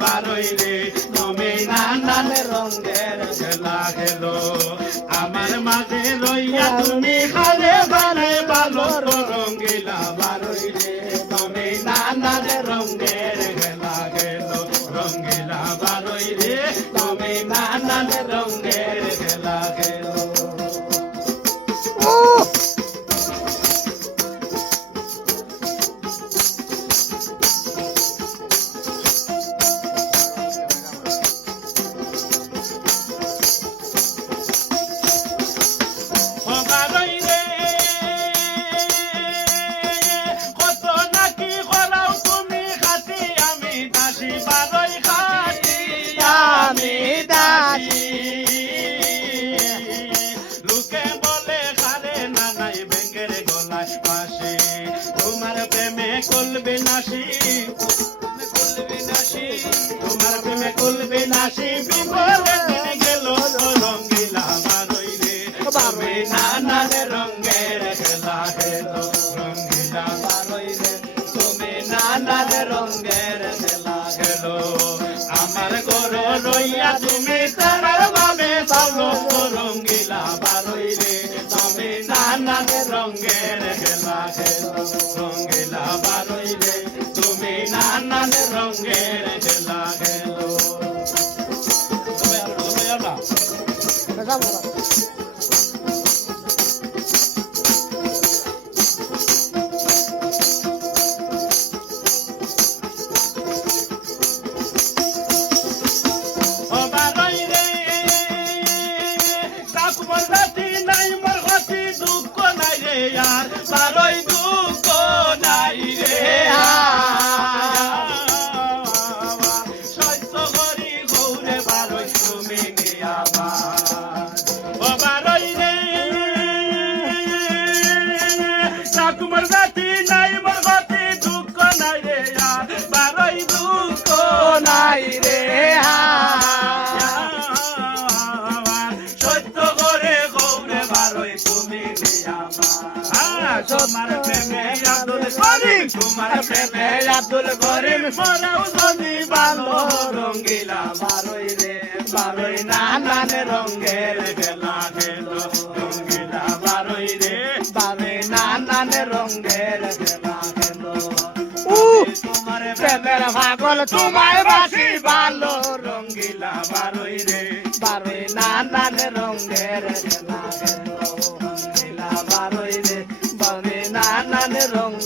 বারোই রে তুমি নানান রঙের খেলা খেলো। আমার মাঝে রইয়া তুমি হারে বারে ভালো রঙ্গিলা বারোই রে তুমি নানান রঙের খেলা খেলো। রঙ্গিলা বারোই রে তুমি নানান রঙের গলায় পাশে তোমার প্রেমে তোমার প্রেমে গেল রঙ্গিলা বারোই রে। তুমি নানান রঙের খেলা খেলো রঙ্গিলা বারোই রে। তুমি খেলা আমার ঘর রইয়া তুমি রে। তুমি খেলো লাভ বারোই তোমার প্রেমে আব্দুল করিম। তোমার প্রেমে আব্দুল করিম। মরাও যদি ভালো রঙ্গিলা বারোই রে বারোই নানান রঙের খেলা খেলো রঙ্গিলা বারোই রে বারোই নানান রঙের খেলা খেলো তোমার প্রেমের পাগল তোমার বাসি ভালো রঙ্গিলা বারোই রে বারোই নানান রঙের খেলা খেলো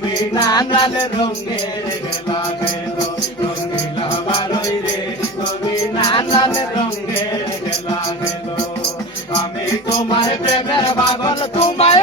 তুমি নানান রঙের গেলা গেল রঙিলা বারই রে, তুমি নানান রঙের গেলা গেল আমি তোমার প্রেমের পাগল, তোমায়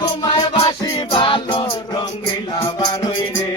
তোমায় বাসি ভালো রঙিলা বারই রে